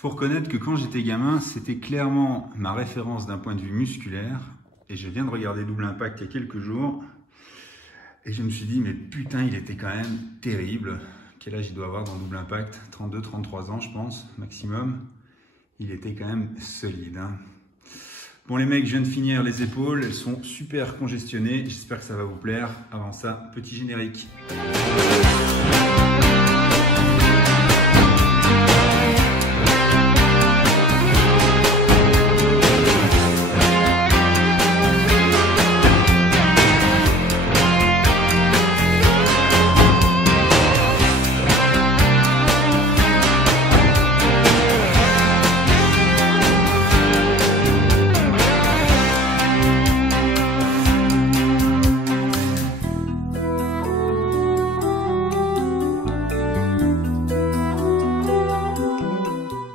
Faut reconnaître que quand j'étais gamin, c'était clairement ma référence d'un point de vue musculaire. Et je viens de regarder Double Impact il y a quelques jours. Et je me suis dit, mais putain, il était quand même terrible. Quel âge il doit avoir dans Double Impact? 32, 33 ans, je pense, maximum. Il était quand même solide, hein. Bon les mecs, je viens de finir les épaules. Elles sont super congestionnées. J'espère que ça va vous plaire. Avant ça, petit générique.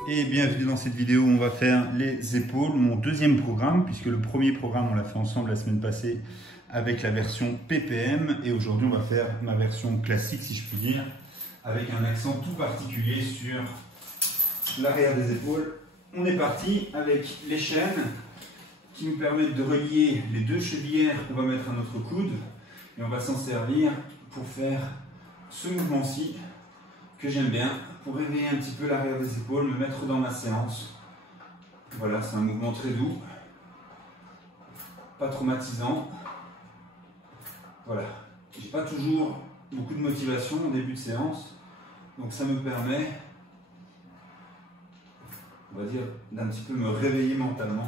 Et bienvenue dans cette vidéo où on va faire les épaules, mon deuxième programme, puisque le premier programme on l'a fait ensemble la semaine passée avec la version PPM, et aujourd'hui on va faire ma version classique si je puis dire, avec un accent tout particulier sur l'arrière des épaules. On est parti avec les chaînes qui nous permettent de relier les deux chevillères qu'on va mettre à notre coude, et on va s'en servir pour faire ce mouvement-ci que j'aime bien, pour réveiller un petit peu l'arrière des épaules, me mettre dans ma séance. Voilà, c'est un mouvement très doux, pas traumatisant. Voilà, j'ai pas toujours beaucoup de motivation au début de séance, donc ça me permet, on va dire, d'un petit peu me réveiller mentalement.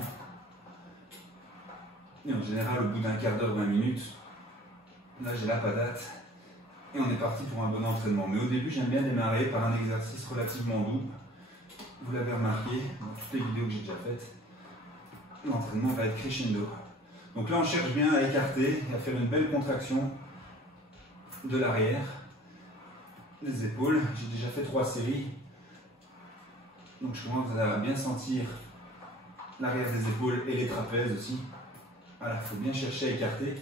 Et en général, au bout d'un quart d'heure, 20 minutes, là j'ai la patate. Et on est parti pour un bon entraînement. Mais au début, j'aime bien démarrer par un exercice relativement doux. Vous l'avez remarqué dans toutes les vidéos que j'ai déjà faites, l'entraînement va être crescendo. Donc là, on cherche bien à écarter et à faire une belle contraction de l'arrière des épaules. J'ai déjà fait 3 séries. Donc je commence à bien sentir l'arrière des épaules et les trapèzes aussi. Voilà, il faut bien chercher à écarter.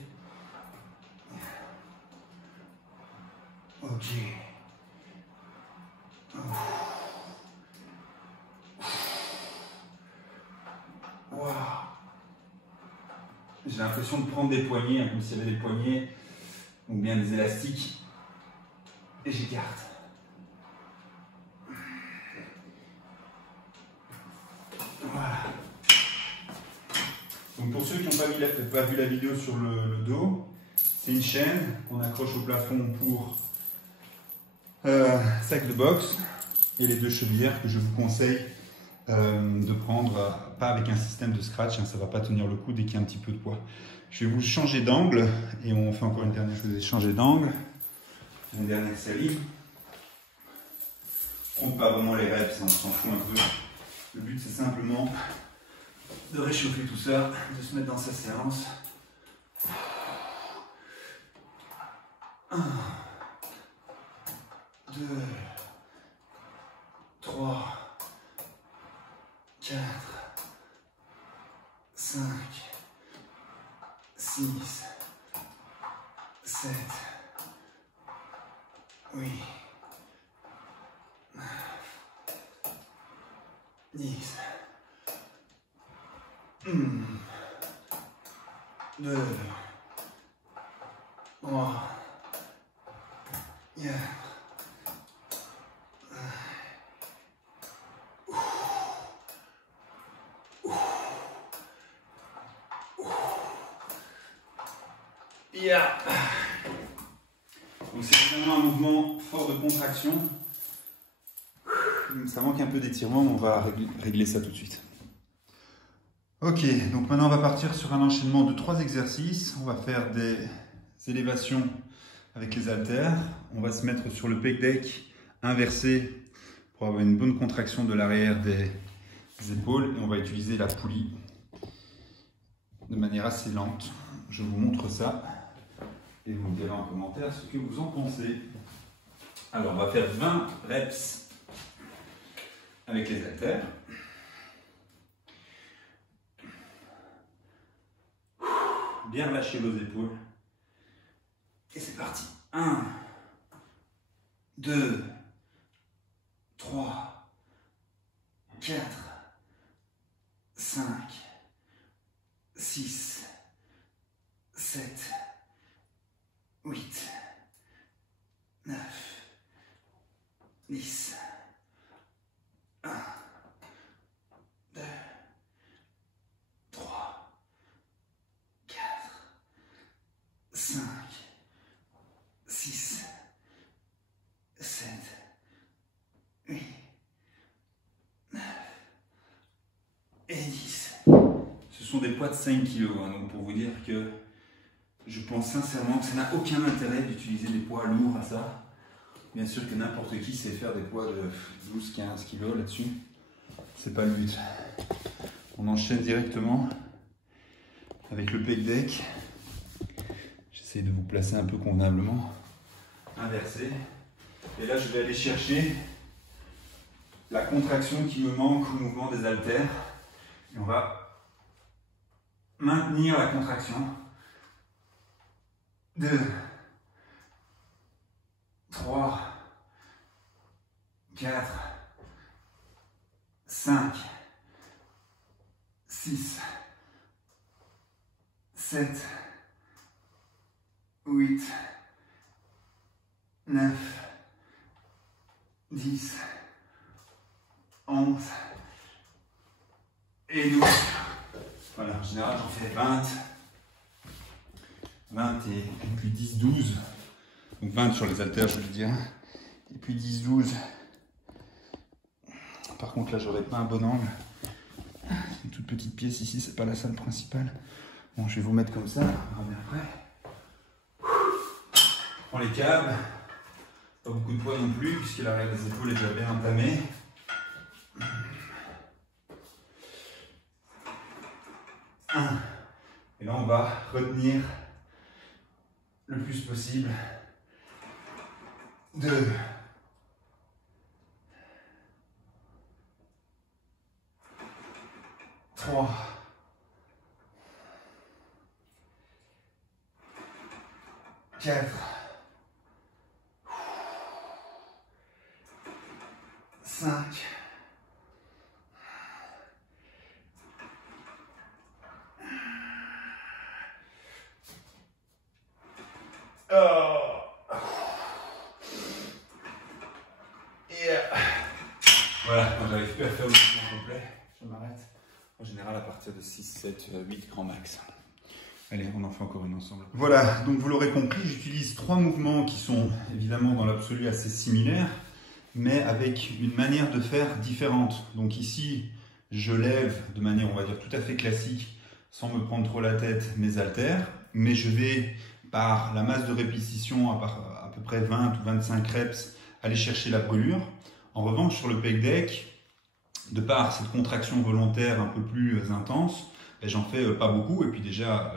Ok. Wow. J'ai l'impression de prendre des poignées, hein, comme s'il y avait des poignées ou bien des élastiques. Et j'écarte. Voilà. Donc pour ceux qui n'ont pas vu la vidéo sur le dos, c'est une chaîne qu'on accroche au plafond pour sac de boxe, et les deux chevillères que je vous conseille de prendre, pas avec un système de scratch, hein, ça ne va pas tenir le coup dès qu'il y a un petit peu de poids. Je vais vous changer d'angle, et on fait encore une dernière chose, changer d'angle, une dernière série. On ne compte pas vraiment les reps, on s'en fout un peu. Le but c'est simplement de réchauffer tout ça, de se mettre dans sa séance. 1, 2, 3, 4, 5, 6, 7, 8, 9, 10, 1, 2, 3, 4, yeah. Donc c'est vraiment un mouvement fort de contraction. Ça manque un peu d'étirement, mais on va régler ça tout de suite. Ok, donc maintenant on va partir sur un enchaînement de 3 exercices. On va faire des élévations avec les haltères. On va se mettre sur le pec deck inversé pour avoir une bonne contraction de l'arrière des épaules. Et on va utiliser la poulie de manière assez lente. Je vous montre ça et vous me direz en commentaire ce que vous en pensez. Alors on va faire 20 reps avec les haltères. Bien relâcher vos épaules. Et c'est parti. 1, 2, 3, 4, 5, 6, 7, 8, 9, 10, 1, 2, 3, 4, 5, 6, 7, 8, 9 et 10. Ce sont des poids de 5 kg, hein, donc pour vous dire que je pense sincèrement que ça n'a aucun intérêt d'utiliser des poids lourds à ça. Bien sûr que n'importe qui sait faire des poids de 12-15 kg là-dessus. C'est pas le but. On enchaîne directement avec le pec deck. J'essaie de vous placer un peu convenablement. Inversé. Et là, je vais aller chercher la contraction qui me manque au mouvement des haltères. Et on va maintenir la contraction. 2, 3, 4, 5, 6, 7, 8, 9, 10, 11 et 12. Voilà, en général j'en fais 20 et puis 10, 12. Donc 20 sur les haltères, je veux dire. Et puis 10, 12. Par contre là j'aurais pas un bon angle. C'est une toute petite pièce ici, c'est pas la salle principale. Bon, je vais vous mettre comme ça, on verra bien après. Je prends les câbles. Pas beaucoup de poids non plus, puisque l'arrière des épaules est déjà bien entamé. Et là on va retenir le plus possible. 2, 3, 4, 5, 6. Voilà, quand j'arrive plus à faire le mouvement complet, je m'arrête. En général à partir de 6, 7, 8 grand max. Allez, on en fait encore une ensemble. Voilà, donc vous l'aurez compris, j'utilise 3 mouvements qui sont évidemment dans l'absolu assez similaires, mais avec une manière de faire différente. Donc ici, je lève de manière, on va dire, tout à fait classique, sans me prendre trop la tête, mes haltères, mais je vais, par la masse de répétition, à peu près 20 ou 25 reps, aller chercher la brûlure. En revanche, sur le pec deck, de par cette contraction volontaire un peu plus intense, j'en fais pas beaucoup, et puis déjà,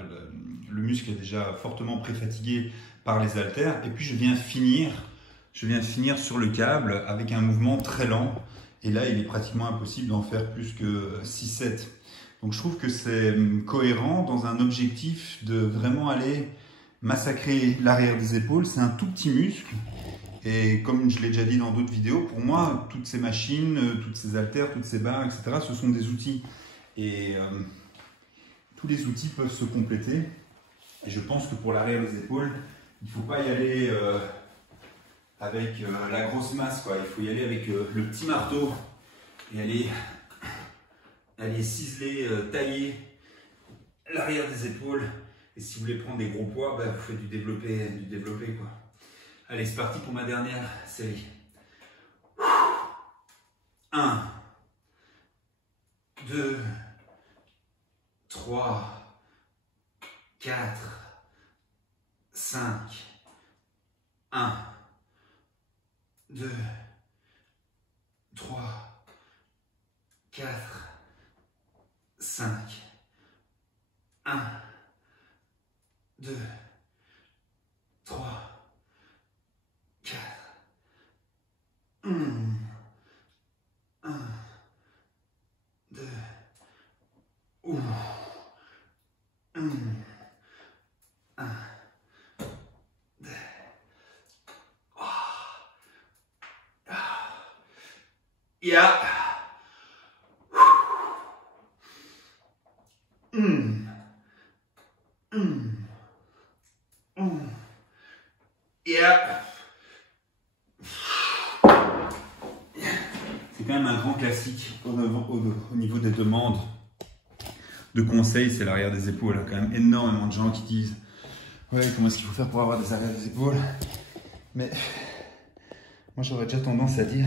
le muscle est déjà fortement préfatigué par les haltères, et puis je viens finir sur le câble avec un mouvement très lent, et là, il est pratiquement impossible d'en faire plus que 6-7. Donc je trouve que c'est cohérent dans un objectif de vraiment aller massacrer l'arrière des épaules. C'est un tout petit muscle. Et comme je l'ai déjà dit dans d'autres vidéos, pour moi, toutes ces machines, toutes ces haltères, toutes ces barres, etc., ce sont des outils. Et tous les outils peuvent se compléter. Et je pense que pour l'arrière des épaules, il ne faut pas y aller avec la grosse masse, quoi. Il faut y aller avec le petit marteau et aller ciseler, tailler l'arrière des épaules. Et si vous voulez prendre des gros poids, bah, vous faites du développé, quoi. Allez, c'est parti pour ma dernière série. 1, 2, 3, 4, 5, 1, 2, 3, 4, 5, 1, 2, 3, 4, 1, 2, 1, 2, yeah. quand même un grand classique au niveau des demandes de conseils, c'est l'arrière des épaules. Il y a quand même énormément de gens qui disent ouais, comment est-ce qu'il faut faire pour avoir des arrières des épaules? Mais moi j'aurais déjà tendance à dire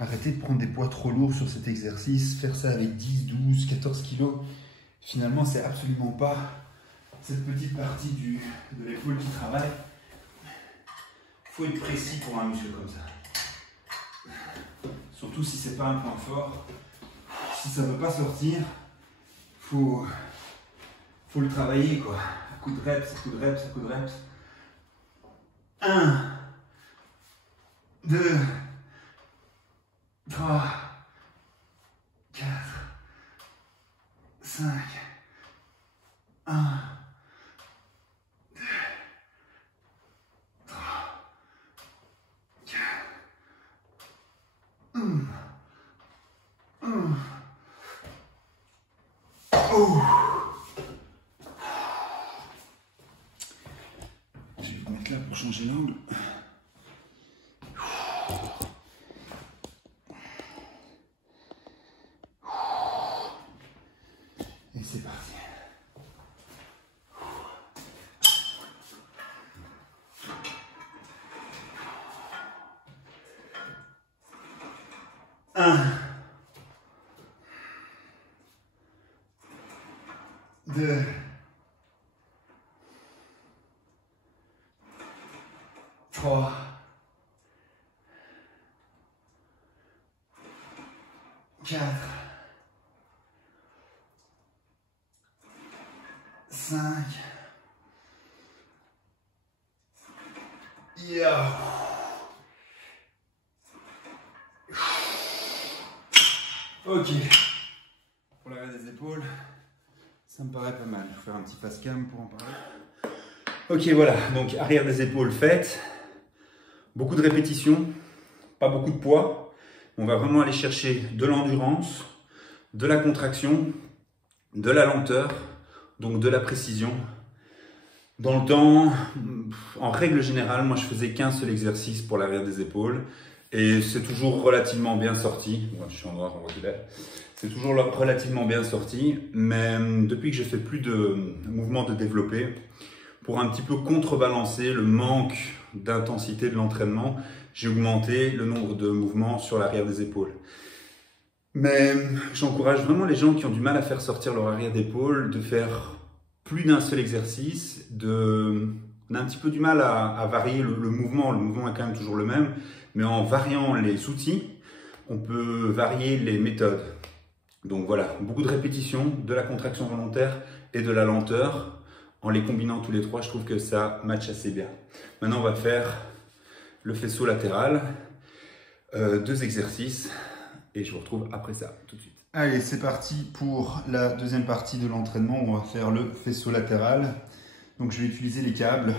arrêtez de prendre des poids trop lourds sur cet exercice, faire ça avec 10, 12, 14 kilos. Finalement, c'est absolument pas cette petite partie de l'épaule qui travaille. Il faut être précis pour un muscle comme ça. Surtout si c'est pas un point fort. Si ça ne veut pas sortir, faut le travailler quoi. À coup de reps, à coup de reps, à coup de reps. 1, 2, 3, 4, 5, 1, 2, 3, 4, 1, 1. Oh. Je vais vous mettre là pour changer l'angle. Et c'est parti. Un, 2, 3, 4, 5. Yeah. Ok. Pour l'arrêt des épaules, ça me paraît pas mal. Je vais faire un petit face cam pour en parler. Ok, voilà. Donc arrière des épaules faites. Beaucoup de répétitions, pas beaucoup de poids. On va vraiment aller chercher de l'endurance, de la contraction, de la lenteur, donc de la précision. Dans le temps, en règle générale, moi je faisais qu'un seul exercice pour l'arrière des épaules et c'est toujours relativement bien sorti. Moi, je suis en noir, en reculaire. C'est toujours relativement bien sorti, mais depuis que je fais plus de mouvements de développé, pour un petit peu contrebalancer le manque d'intensité de l'entraînement, j'ai augmenté le nombre de mouvements sur l'arrière des épaules. Mais j'encourage vraiment les gens qui ont du mal à faire sortir leur arrière d'épaule de faire plus d'un seul exercice, on a un petit peu du mal à varier le mouvement. Le mouvement est quand même toujours le même, mais en variant les outils, on peut varier les méthodes. Donc voilà, beaucoup de répétitions, de la contraction volontaire et de la lenteur. En les combinant tous les trois, je trouve que ça match assez bien. Maintenant, on va faire le faisceau latéral, 2 exercices, et je vous retrouve après ça, tout de suite. Allez, c'est parti pour la deuxième partie de l'entraînement. On va faire le faisceau latéral. Donc, je vais utiliser les câbles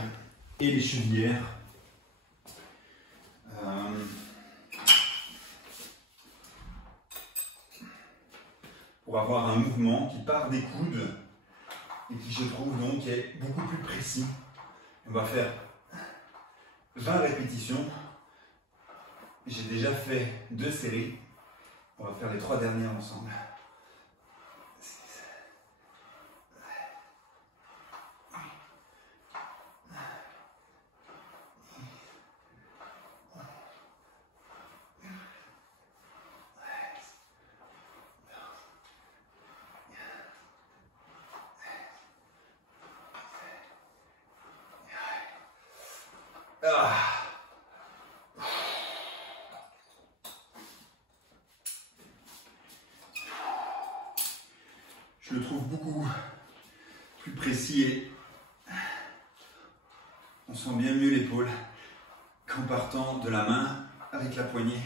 et les chevillères. Pour avoir un mouvement qui part des coudes et qui, je trouve, donc est beaucoup plus précis. On va faire 20 répétitions. J'ai déjà fait 2 séries. On va faire les 3 dernières ensemble. Je le trouve beaucoup plus précis et on sent bien mieux l'épaule qu'en partant de la main avec la poignée.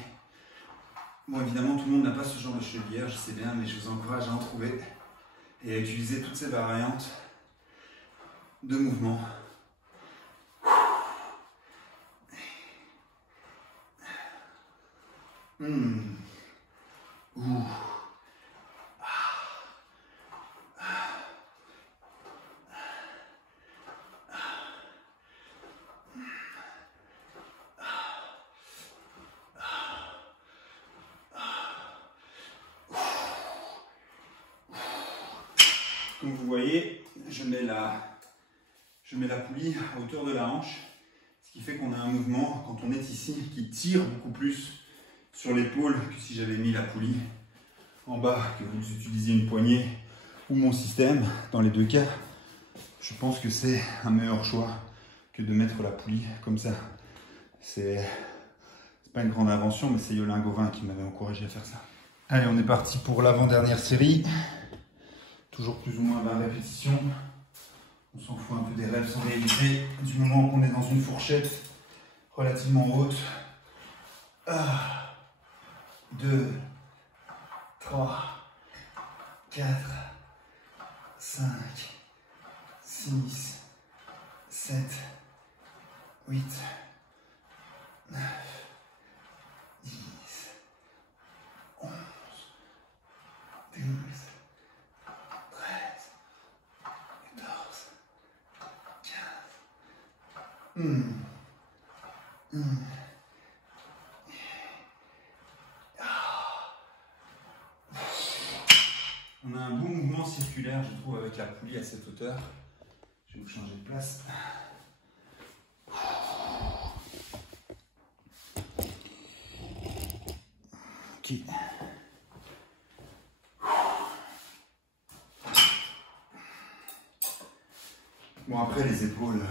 Bon, évidemment, tout le monde n'a pas ce genre de chevillère, je sais bien, mais je vous encourage à en trouver et à utiliser toutes ces variantes de mouvements. Ouh. Comme vous voyez, je mets la poulie à hauteur de la hanche, ce qui fait qu'on a un mouvement, quand on est ici, qui tire beaucoup plus sur l'épaule que si j'avais mis la poulie en bas, que vous utilisiez une poignée ou mon système. Dans les deux cas, je pense que c'est un meilleur choix que de mettre la poulie comme ça. C'est pas une grande invention, mais c'est Yolin Gauvin qui m'avait encouragé à faire ça. Allez, on est parti pour l'avant-dernière série. Toujours plus ou moins 20 répétitions. On s'en fout un peu des reps en réalité, du moment qu'on est dans une fourchette relativement haute. 2, 3, 4, 5, 6, 7, 8, 9, 10, 11, 12, 13, 14, 15. On a un beau mouvement circulaire, je trouve, avec la poulie à cette hauteur. Je vais vous changer de place. Ok. Bon, après les épaules,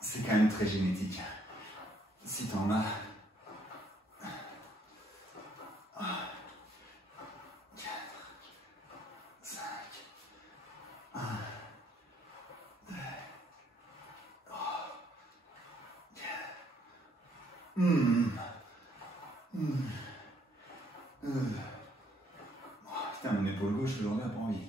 c'est quand même très génétique. Si t'en as. 4, 5, 1, 2, 3, 4. Putain, mon épaule gauche, aujourd'hui, n'a pas envie.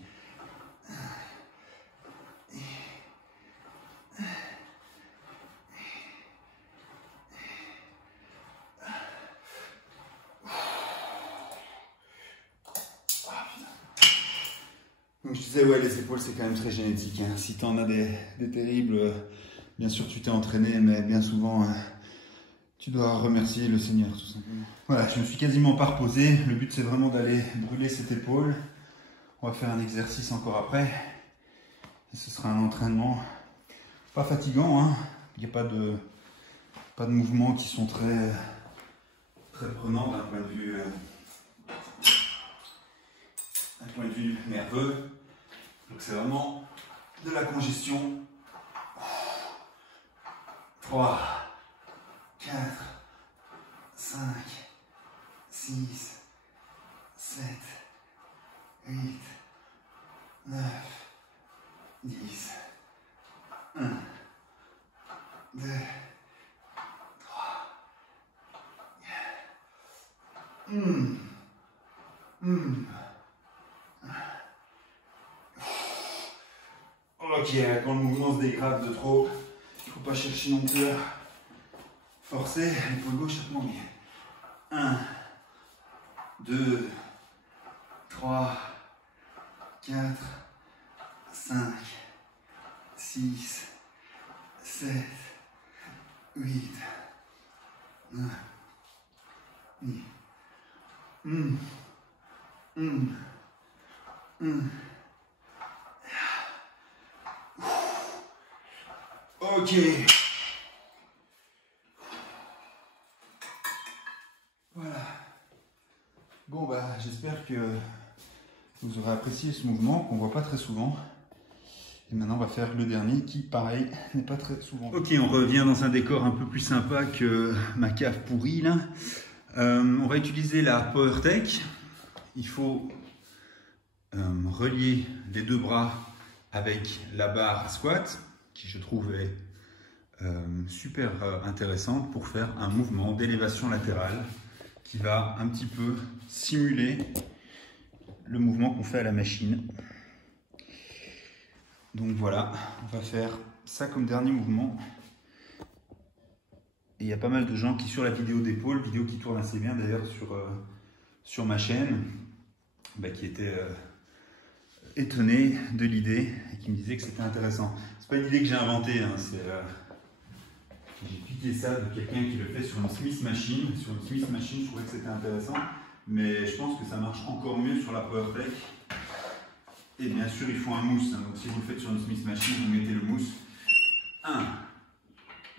Donc je disais, ouais, les épaules, c'est quand même très génétique. Hein. Si tu en as des terribles, bien sûr, tu t'es entraîné, mais bien souvent, tu dois remercier le Seigneur, tout simplement. Voilà, je me suis quasiment pas reposé. Le but, c'est vraiment d'aller brûler cette épaule. On va faire un exercice encore après. Et ce sera un entraînement pas fatigant. Hein. Il n'y a pas de mouvements qui sont très prenants d'un point de vue nerveux. Donc c'est vraiment de la congestion. 3, 4, 5, 6, 7, 8, 9, 10, 1, 2, 3, 4. Ok, quand le mouvement se dégrade de trop, il ne faut pas chercher non plus à forcer. L'épaule gauche, ça te bien. 1, 2, 3, 4, 5, 6, 7, 8, 9, 10. Ok. Voilà. Bon bah j'espère que vous aurez apprécié ce mouvement qu'on voit pas très souvent. Et maintenant on va faire le dernier qui pareil n'est pas très souvent. Ok, on revient dans un décor un peu plus sympa que ma cave pourrie là. On va utiliser la PowerTech. Il faut relier les deux bras avec la barre à squat, qui je trouve est super intéressante pour faire un mouvement d'élévation latérale qui va un petit peu simuler le mouvement qu'on fait à la machine. Donc voilà, on va faire ça comme dernier mouvement. Et il y a pas mal de gens qui, sur la vidéo d'épaule, vidéo qui tourne assez bien d'ailleurs sur ma chaîne, qui étaient étonnés de l'idée et qui me disaient que c'était intéressant. C'est pas une idée que j'ai inventée, hein, j'ai piqué ça de quelqu'un qui le fait sur une Smith Machine. Sur une Smith Machine, je trouvais que c'était intéressant, mais je pense que ça marche encore mieux sur la PowerTech. Et bien sûr, il faut un mousse. Donc si vous le faites sur une Smith Machine, vous mettez le mousse. 1,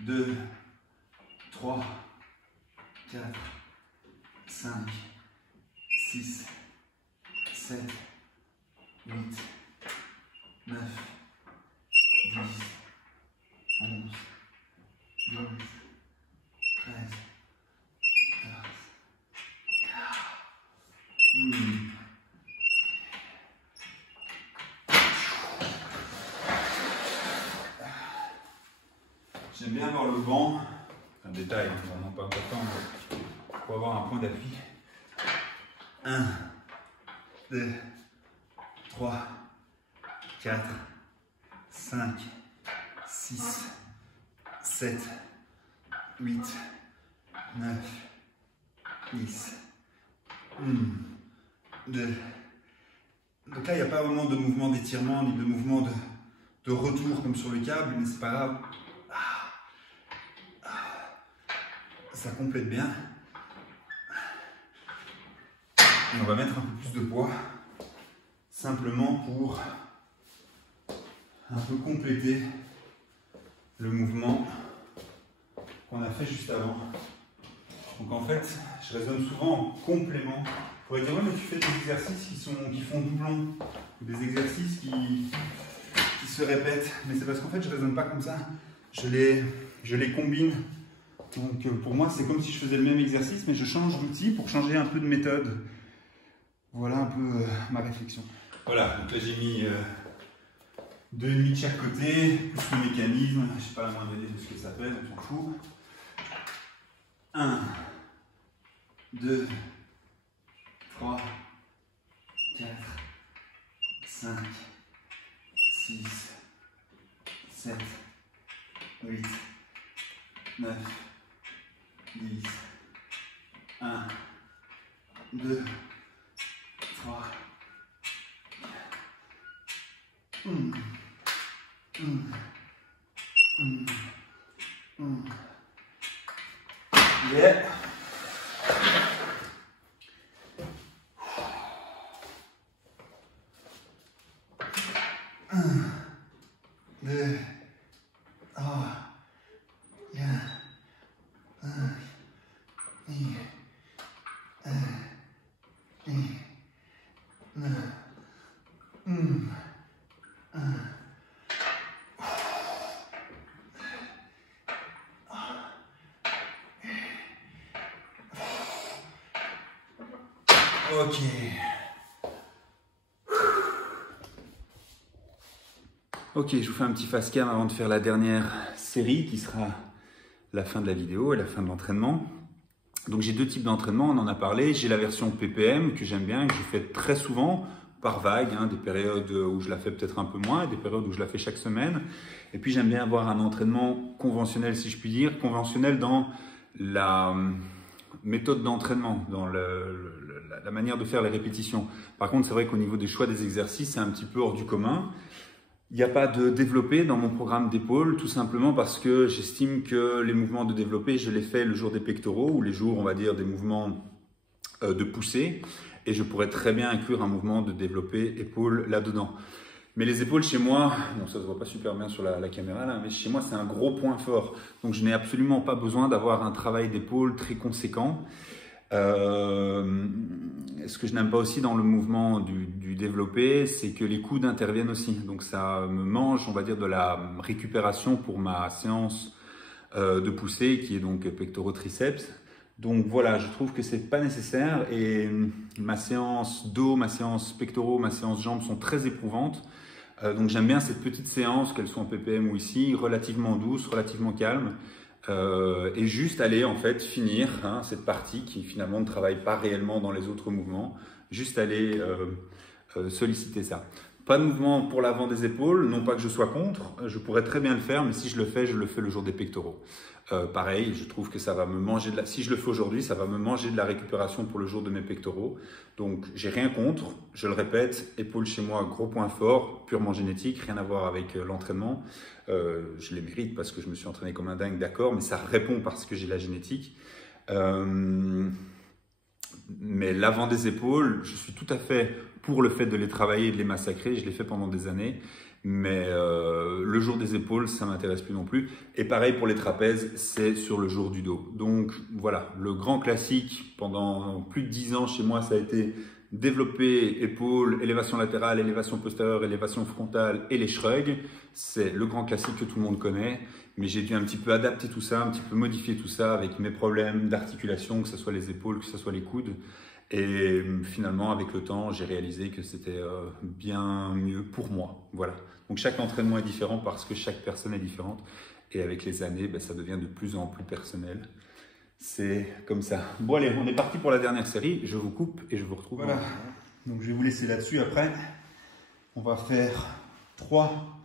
2, 3, 4, 5, 6, 7, 8, 9, 10, 11, 12, 13, 14. J'aime bien avoir le banc, un détail, vraiment pas important, mais pour avoir un point d'appui. 1, 2, 3, 4, 5, 6, 7, 8, 9, 10. 2. Donc là, il n'y a pas vraiment de mouvement d'étirement ni de mouvement de retour comme sur le câble, mais c'est pas grave. Ça complète bien. Et on va mettre un peu plus de poids, simplement pour un peu compléter le mouvement qu'on a fait juste avant. Donc en fait, je raisonne souvent en complément. On pourrait dire, ouais, mais tu fais des exercices qui font doublon, ou des exercices qui se répètent. Mais c'est parce qu'en fait, je raisonne pas comme ça. Je les combine. Donc pour moi, c'est comme si je faisais le même exercice, mais je change d'outil pour changer un peu de méthode. Voilà un peu ma réflexion. Voilà, donc là j'ai mis 2,5 de chaque côté, plus le mécanisme. Je sais pas la moindre idée de ce que ça fait, on s'en fout. 1, 2, 3, 4, 5, 6, 7, 8, 9, 10, 1, 2, 3, 4. Yeah. 1, 2, 3, 4, 5, 6, 7, 8, 9, 1. Ok. Ok, je vous fais un petit face cam avant de faire la dernière série qui sera la fin de la vidéo et la fin de l'entraînement. Donc j'ai deux types d'entraînement, on en a parlé. J'ai la version PPM que j'aime bien, que je fais très souvent par vague, des périodes où je la fais peut-être un peu moins, des périodes où je la fais chaque semaine. Et puis j'aime bien avoir un entraînement conventionnel, si je puis dire, conventionnel dans la méthode d'entraînement, dans la manière de faire les répétitions. Par contre, c'est vrai qu'au niveau des choix des exercices, c'est un petit peu hors du commun. Il n'y a pas de développé dans mon programme d'épaule, tout simplement parce que j'estime que les mouvements de développé, je les fais le jour des pectoraux ou les jours, on va dire, des mouvements de poussée. Et je pourrais très bien inclure un mouvement de développé épaule là-dedans. Mais les épaules chez moi, bon, ça ne se voit pas super bien sur la caméra là, mais chez moi c'est un gros point fort. Donc je n'ai absolument pas besoin d'avoir un travail d'épaule très conséquent. Ce que je n'aime pas aussi dans le mouvement du développé, c'est que les coudes interviennent aussi. Donc ça me mange, on va dire, de la récupération pour ma séance de poussée, qui est donc pectoraux triceps. Donc voilà, je trouve que c'est pas nécessaire et ma séance dos, ma séance pectoraux, ma séance jambes sont très éprouvantes. Donc j'aime bien cette petite séance, qu'elle soit en PPM ou ici, relativement douce, relativement calme. Et juste aller en fait finir cette partie qui finalement ne travaille pas réellement dans les autres mouvements, juste aller solliciter ça. Pas de mouvement pour l'avant des épaules, non pas que je sois contre, je pourrais très bien le faire, mais si je le fais le jour des pectoraux. Pareil, je trouve que ça va me manger si je le fais aujourd'hui, ça va me manger de la récupération pour le jour de mes pectoraux. Donc j'ai rien contre, je le répète, épaules chez moi, gros point fort, purement génétique, rien à voir avec l'entraînement. Je les mérite parce que je me suis entraîné comme un dingue, d'accord, mais ça répond parce que j'ai la génétique. Mais Mais l'avant des épaules, je suis tout à fait pour le fait de les travailler et de les massacrer. Je l'ai fait pendant des années. Mais le jour des épaules, ça ne m'intéresse plus non plus. Et pareil pour les trapèzes, c'est sur le jour du dos. Donc voilà, le grand classique pendant plus de 10 ans chez moi, ça a été développer épaules, élévation latérale, élévation postérieure, élévation frontale et les shrugs. C'est le grand classique que tout le monde connaît. Mais j'ai dû un petit peu adapter tout ça, un petit peu modifier tout ça avec mes problèmes d'articulation, que ce soit les épaules, que ce soit les coudes. Et finalement, avec le temps, j'ai réalisé que c'était bien mieux pour moi. Voilà. Donc chaque entraînement est différent parce que chaque personne est différente. Et avec les années, ben, ça devient de plus en plus personnel. C'est comme ça. Bon allez, on est parti pour la dernière série. Je vous coupe et je vous retrouve. Voilà. Donc je vais vous laisser là-dessus. Après, on va faire 3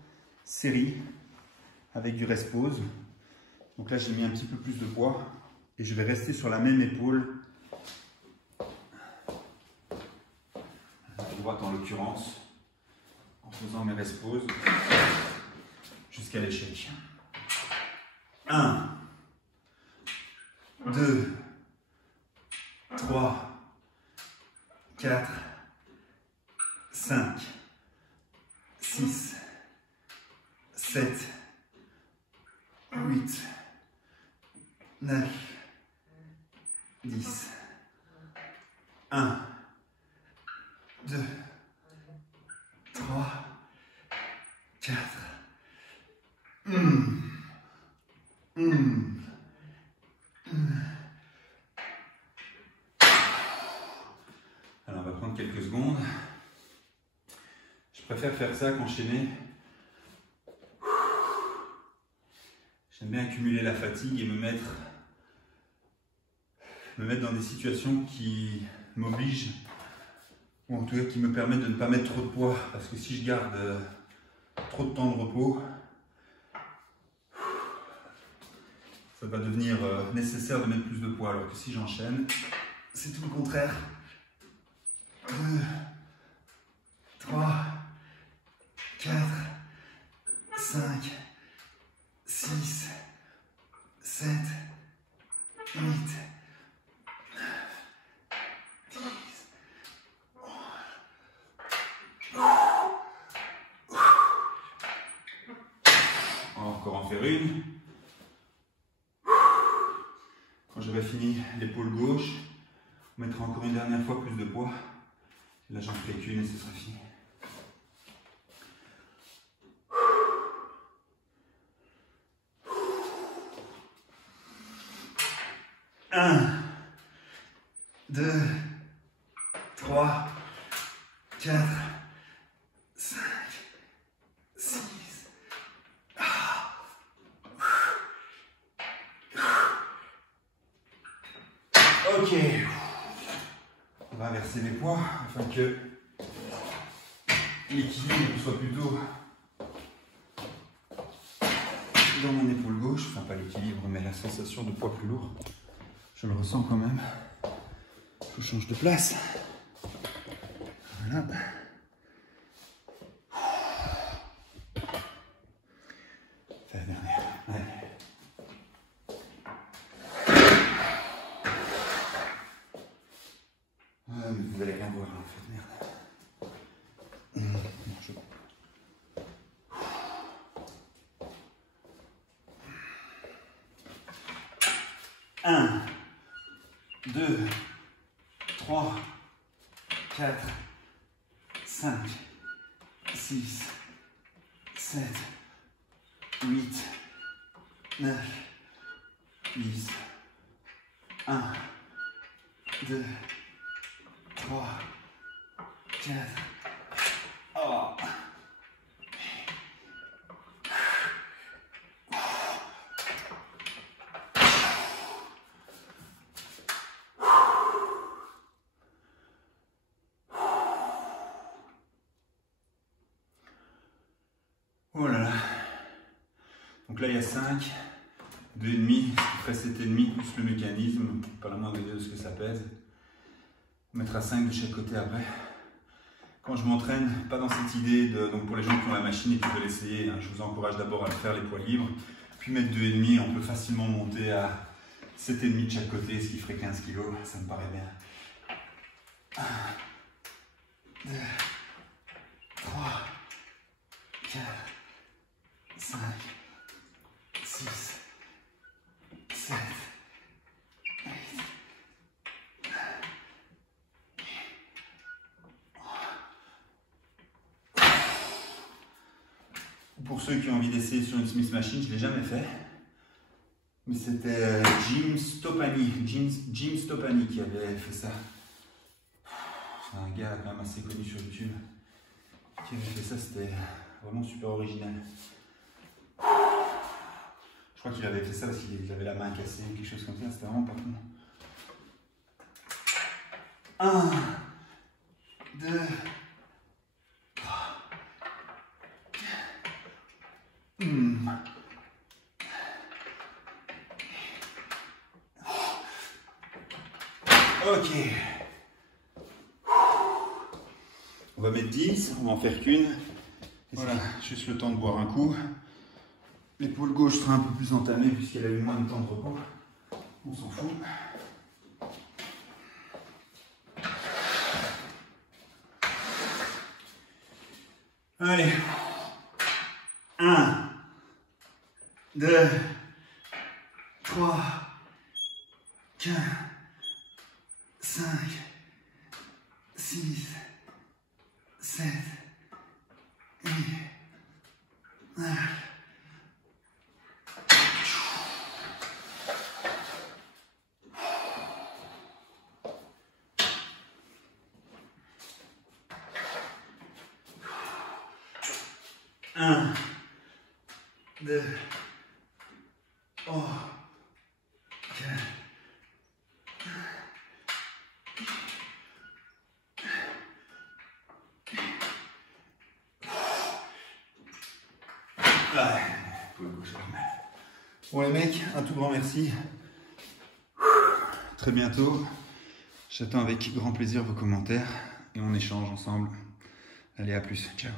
séries avec du rest pause. Donc là, j'ai mis un petit peu plus de poids et je vais rester sur la même épaule. Droite en l'occurrence, en faisant mes rest pause jusqu'à l'échec. 1, 2, 3, 4, 5, 6, 7, 8, 9, 10. 1, 2, 3, 4. Alors on va prendre quelques secondes. Je préfère faire ça qu'enchaîner. J'aime bien accumuler la fatigue et me mettre dans des situations qui m'obligent, ou en tout cas qui me permettent de ne pas mettre trop de poids, parce que si je garde trop de temps de repos, ça va devenir nécessaire de mettre plus de poids, alors que si j'enchaîne, c'est tout le contraire. 2, 3, 4, 5, 6, 7, 8, 10. On va encore en faire une. Quand j'aurai fini l'épaule gauche, on mettra encore une dernière fois plus de poids. Là, j'en ferai qu'une et ce sera fini. Un, 2, 3, 4, 5, 6. Ok. On va inverser les poids afin que l'équilibre soit plutôt dans mon épaule gauche. Enfin, pas l'équilibre, mais la sensation de poids plus lourd. Je le ressens quand même. Je change de place. Voilà. C'est la dernière. Ouais. Vous allez rien voir en fait, merde. Non, je... 1, 2, 3, 4, 5, 6, 7, 8, 9, 10. 1, 2, 3, 4. Oh. Oh là là. Donc là il y a 5, 2,5, ce qui ferait 7,5 plus le mécanisme, pas la moindre idée de ce que ça pèse. On mettra 5 de chaque côté après. Quand je m'entraîne, pas dans cette idée de, donc pour les gens qui ont la machine et qui veulent essayer, hein, je vous encourage d'abord à le faire les poids libres, puis mettre 2,5, on peut facilement monter à 7,5 de chaque côté, ce qui ferait 15 kg, ça me paraît bien. 1, 2, 3, 4, 5, 6, 7, 8. Pour ceux qui ont envie d'essayer sur une Smith Machine, je ne l'ai jamais fait. Mais c'était Jim Stoppani qui avait fait ça. C'est un gars quand même assez connu sur YouTube qui avait fait ça, c'était vraiment super original. Je crois qu'il avait fait ça parce qu'il avait la main cassée ou quelque chose comme ça, c'était vraiment pas con. 1, 2, 3, 4. Ok. On va mettre 10, on va en faire qu'une. Voilà, juste le temps de boire un coup. L'épaule gauche sera un peu plus entamée puisqu'elle a eu moins de temps de repos. On s'en fout. Allez. 1, 2, 3, 4, 5, 6, 7, 8, 9. Un, deux, trois, quatre. Bon les mecs, un tout grand merci. Très bientôt. J'attends avec grand plaisir vos commentaires et on échange ensemble. Allez, à plus. Ciao.